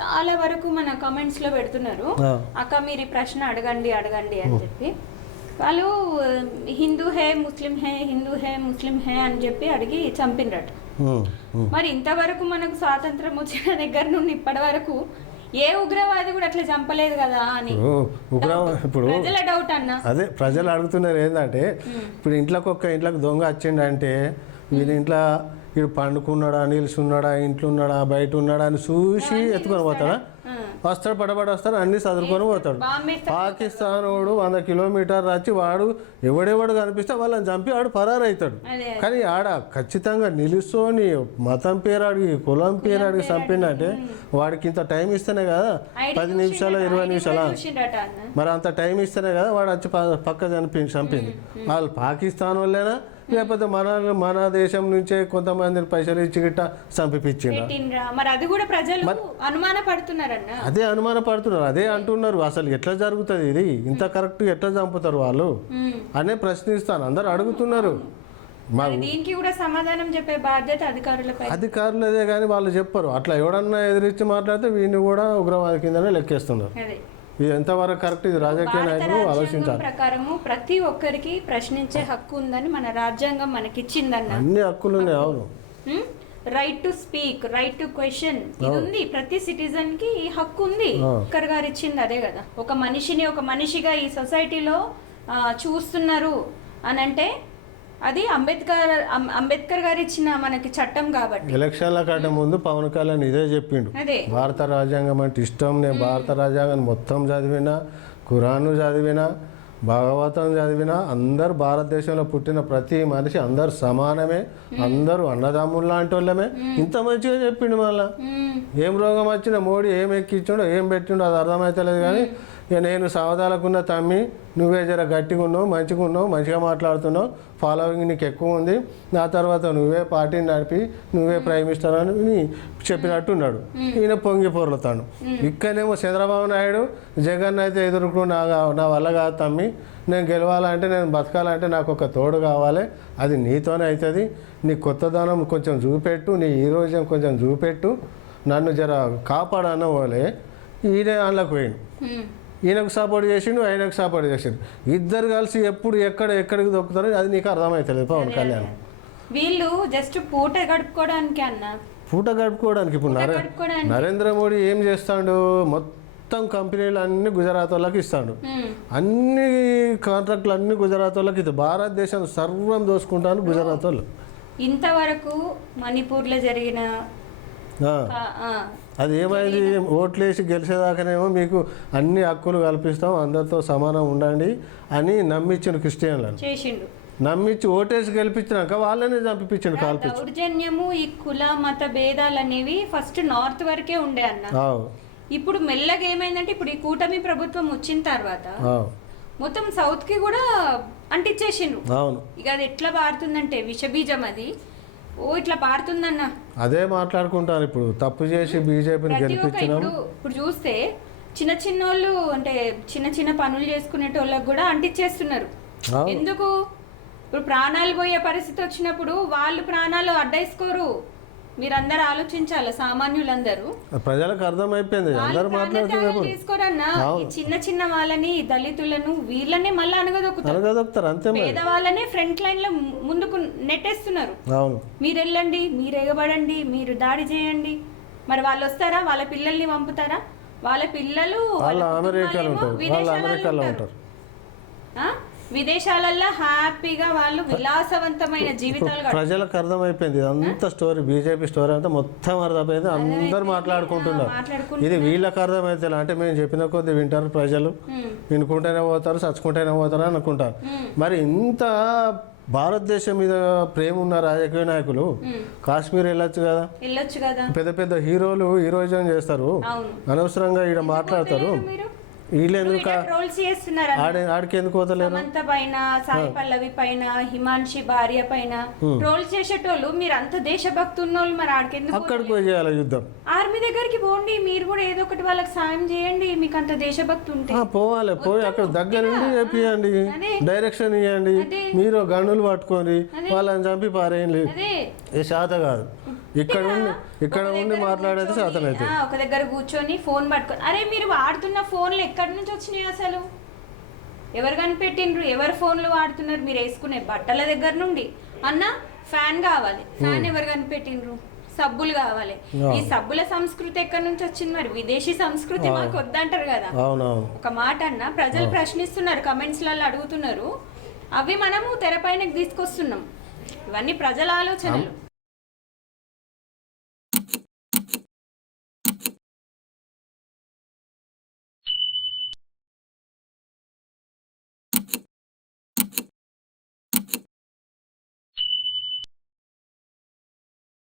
చాలా వరకు మన కామెంట్స్ లో పెడుతున్నారు, అక్క మీరు ఈ ప్రశ్న అడగండి అడగండి అని చెప్పి. వాళ్ళు హిందూ హే ముస్లిం హే, హిందూ హే ముస్లిం హే అని చెప్పి అడిగి చంపినరట. మరి ఇంతవరకు మనకు స్వాతంత్రం వచ్చిన దగ్గర నుండి ఇప్పటి వరకు ఏ ఉగ్రవాది కూడా అట్లా చంపలేదు కదా అని ఇప్పుడు ప్రజల డౌట్ అన్న. అదే ప్రజలు అడుగుతున్నారు ఏంటంటే, ఇప్పుడు ఇంట్లోకి దొంగ వచ్చిండంటే వీళ్ళ ఇంట్లో వీడు పండుకున్నాడా, నిలుచున్నాడా, ఇంట్లో ఉన్నాడా, బయట ఉన్నాడా అని చూసి ఎత్తుకొని పోతాడా? వస్తాడు, పడబడి వస్తాడు, అన్ని చదువుకొని పోతాడు. పాకిస్తాన్ వాడు 100 కిలోమీటర్లు వచ్చి వాడు ఎవడెవడు కనిపిస్తే వాళ్ళని చంపి వాడు పరారైతాడు. కానీ ఆడ ఖచ్చితంగా నిలుస్తోని మతం పేరు అడిగి కులం పేరు అడిగి చంపిండంటే వాడికి ఇంత టైం ఇస్తేనే కదా, 10 నిమిషాలు 20 నిమిషాలు, మరి అంత టైం ఇస్తేనే కదా వాడు వచ్చి పక్క చంపింది. వాళ్ళు పాకిస్తాన్ వాళ్ళేనా లేకపోతే మన దేశం నుంచే కొంతమంది పైసలు ఇచ్చి గిట్ట చంపిపించిండ్రు. మరి అది కూడా ప్రజలు అనుమానపడుతున్నారన్న. అదే అనుమానపడుతున్నారు, అదే అంటున్నారు. అసలు ఎట్లా జరుగుతుంది ఇది, ఇంత కరెక్ట్ ఎట్లా చంపుతారు వాళ్ళు అనే ప్రశ్నిస్తాను. అందరు అడుగుతున్నారు. దీనికి కూడా సమాధానం చెప్పే బాధ్యత అధికారులదే, కానీ వాళ్ళు చెప్పరు. అట్లా ఎవడన్నా ఎదిరించి మాట్లాడితే వీడిని కూడా ఉగ్రవాది కిందనే లెక్కేస్తున్నారు. ఇది ఎంతవరకు కరెక్ట్? ఇది రాజకీయ నాయకులు ఆలోచించాలి. ప్రకారము ప్రతి ఒక్కరికి ప్రశ్నించే హక్కు ఉందని మన రాజ్యాంగం మనకి ఇచ్చిందన్న. అన్ని హక్కులు ఉన్నాయి. అవును, right to speak, right to question, ఇది ఉంది. ప్రతి సిటిజన్ కి ఈ హక్కు ఉంది. అంబేద్కర్ గారు ఇచ్చింది అదే కదా. ఒక మనిషిని ఒక మనిషిగా ఈ సొసైటీలో చూస్తున్నారు అని అంటే అది అంబేద్కర్ గారు ఇచ్చిన మనకి చట్టం కాబట్టి. ఎలక్షన్ల కంటే ముందు పవన్ కళ్యాణ్ ఇదే చెప్పిండు, భారత రాజ్యాంగం అంటే ఇష్టం, నేను భారత రాజ్యాంగాన్ని మొత్తం చదివినా, ఖురాన్ చదివినా, భాగవతం చదివినా, అందరు భారతదేశంలో పుట్టిన ప్రతి మనిషి అందరు సమానమే, అందరూ అన్నదమ్ములు లాంటి వాళ్ళమే. ఇంత మంచిగా చెప్పిండు. మళ్ళా ఏం రోగం వచ్చినా మోడీ ఏం ఎక్కించుండో ఏం పెట్టిండో అది అర్థమవుతలేదు. కానీ ఇక నేను సవదాలకున్న తమ్మి, నువ్వే జర గట్టిగా ఉన్నావు, మంచిగా ఉన్నావు, మంచిగా మాట్లాడుతున్నావు, ఫాలోయింగ్ నీకు ఎక్కువ ఉంది, నా తర్వాత నువ్వే పార్టీని నడిపి నువ్వే ప్రైమ్ మినిస్టర్ అని చెప్పినట్టు ఉన్నాడు. ఈయన పొంగి పొర్లుతాడు. ఇక్కడనేమో చంద్రబాబు నాయుడు జగన్ అయితే ఎదుర్కొ నా వల్ల కాదు తమ్మి, నేను గెలవాలంటే, నేను బతకాలంటే నాకు ఒక తోడు కావాలి, అది నీతోనే అవుతుంది, నీ కొత్తదనం కొంచెం చూపెట్టు, నీ హీరోయిజం కొంచెం చూపెట్టు, నన్ను జర కాపాడన్న వాళ్ళే ఈయన అందులోకి పోయిండు. ఈయనకు సపోర్ట్ చేసిండు, ఆయనకు సపోర్ట్ చేసిండు. ఇద్దరు కలిసి ఎప్పుడు ఎక్కడికి దొక్కుతారో అది నీకు అర్థమవుతుంది. పవన్ కళ్యాణ్ వీళ్ళు జస్ట్ పూట గడుపుకోవడానికి అన్న, పూట గడుపుకోవడానికి. ఇప్పుడు నరేంద్ర మోడీ ఏం చేస్తాడు, మొత్తం కంపెనీలు అన్ని గుజరాత్ వాళ్ళకి ఇస్తాడు, అన్ని కాంట్రాక్ట్లు అన్ని గుజరాత్ వాళ్ళకి ఇస్తాడు. భారతదేశం సర్వం దోసుకుంటాను గుజరాత్ వాళ్ళు. ఇంతవరకు మణిపూర్లో జరిగిన అది ఏమైంది, ఓట్లేసి గెలిచేదాకానేమో మీకు అన్ని హక్కులు కల్పిస్తాం, అందరితో సమానం ఉండండి అని నమ్మించిన క్రిస్టియన్లను నమ్మించి ఓటేసి గెలిపించినాక వాళ్ళనే చంపించిండు, కాల్పించి. దౌర్జన్యము, ఈ కుల మత భేదాలు అనేవి ఫస్ట్ నార్త్ వరకే ఉండే అన్న. ఇప్పుడు మెల్లగా ఏమైందంటే ఇప్పుడు ఈ కూటమి ప్రభుత్వం వచ్చిన తర్వాత మొత్తం సౌత్ కి కూడా అంటించేసిండ్రు. ఇక అది ఎట్లా పారుతుందంటే విషబీజం అది ఇట్లా పారుతుందన్న. అదే మాట్లాడుకుంటారు. ఇప్పుడు తప్పు చేసి బీజేపీని గెలిపించినాం. ఇప్పుడు చూస్తే చిన్న చిన్న వాళ్ళు అంటే చిన్న పనులు చేసుకునేటోళ్ళకి కూడా అంటించేస్తున్నారు. ఎందుకు? ఇప్పుడు ప్రాణాలు పోయే పరిస్థితి వచ్చినప్పుడు వాళ్ళు ప్రాణాలు అడ్డేసుకోరు. మీరందరూ ఆలోచించాలి, సామాన్యులందరూ. ప్రజలకు అర్థమైపోయింది, అందరూ మాట్లాడుతున్నారు. తీసుకోరన్నా చిన్న వాళ్ళని, దళితులను, వీళ్ళనే మళ్ళీ అనగదొక్కుతారు. అంతే, పేదవాళ్ళనే ఫ్రంట్ లైన్ లో ముందుకు నెట్టేస్తున్నారు. మీరు వెళ్ళండి, మీరు ఎగబడండి, మీరు దాడి చేయండి. మరి వాళ్ళు వస్తారా? వాళ్ళ పిల్లల్ని పంపుతారా? వాళ్ళ పిల్లలు విదేశాలలో ఉంటారు, విదేశాలలో హ్యాపీగా వాళ్ళు విలాసవంతమైన జీవితాలు. ప్రజలకు అర్థమైపోయింది అంత స్టోరీ, బీజేపీ స్టోరీ అంతా మొత్తం అర్థమైంది. అందరు మాట్లాడుకుంటున్నారు. ఇది వీళ్ళకి అర్థమైతే అంటే మేము చెప్పిన కొద్ది వింటారు ప్రజలు, వినుకుంటేనే పోతారు, చచ్చుకుంటేనే పోతారు అనుకుంటారు. మరి ఇంత భారతదేశం మీద ప్రేమ ఉన్న రాజకీయ నాయకులు కాశ్మీర్ వెళ్ళొచ్చు కదా. పెద్ద పెద్ద హీరోలు హీరోయిజం చేస్తారు, అనవసరంగా ఇక్కడ మాట్లాడతారు. ఆడికి ఎందుకు పోతలేరు? పైన సాయి పల్లవి పైన, హిమాన్షి భార్య పైన ట్రోల్ చేసేటోళ్ళు. మీరు అంత దేశభక్తి ఉన్నోళ్ళు, మరి ఆడికి ఎందుకు? అక్కడికి పోయి చేయాలి యుద్ధం. ఆర్మీ దగ్గరికి పోండి, మీరు కూడా ఏదో ఒకటి వాళ్ళకి సాయం చేయండి. మీకు అంత దేశభక్తి ఉంటే పోవాలి, పోయి అక్కడ దగ్గర నుండి చెప్పియండి, డైరెక్షన్ ఇవ్వండి. మీరు గన్నులు పట్టుకొని వాళ్ళని చంపి పారేయండి, ఏ శాత కాదు. ఇక్కడ ఉండి మాట్లాడేది శాతం అయితే ఒక దగ్గర కూర్చొని ఫోన్ పట్టుకొని, అరే మీరు వాడుతున్న ఫోన్లు ఎక్కడి నుంచి వచ్చినాయి అసలు? ఎవరు కనిపెట్టిండ్రు? ఎవరు ఫోన్లు వాడుతున్నారు? మీరు వేసుకునే బట్టల దగ్గర నుండి అన్న ఫ్యాన్ కావాలి, ఫ్యాన్ ఎవరు కనిపెట్టిండ్రు? సబ్బులు కావాలి. ఈ సబ్బుల సంస్కృతి ఎక్కడి నుంచి వచ్చింది? మరి విదేశీ సంస్కృతి మాకు వద్దంటారు కదా. ఒక మాట అన్న, ప్రజలు ప్రశ్నిస్తున్నారు, కమెంట్స్లలో అడుగుతున్నారు, అవి మనము తెరపైనకి తీసుకొస్తున్నాం. ఇవన్నీ ప్రజల ఆలోచనలు.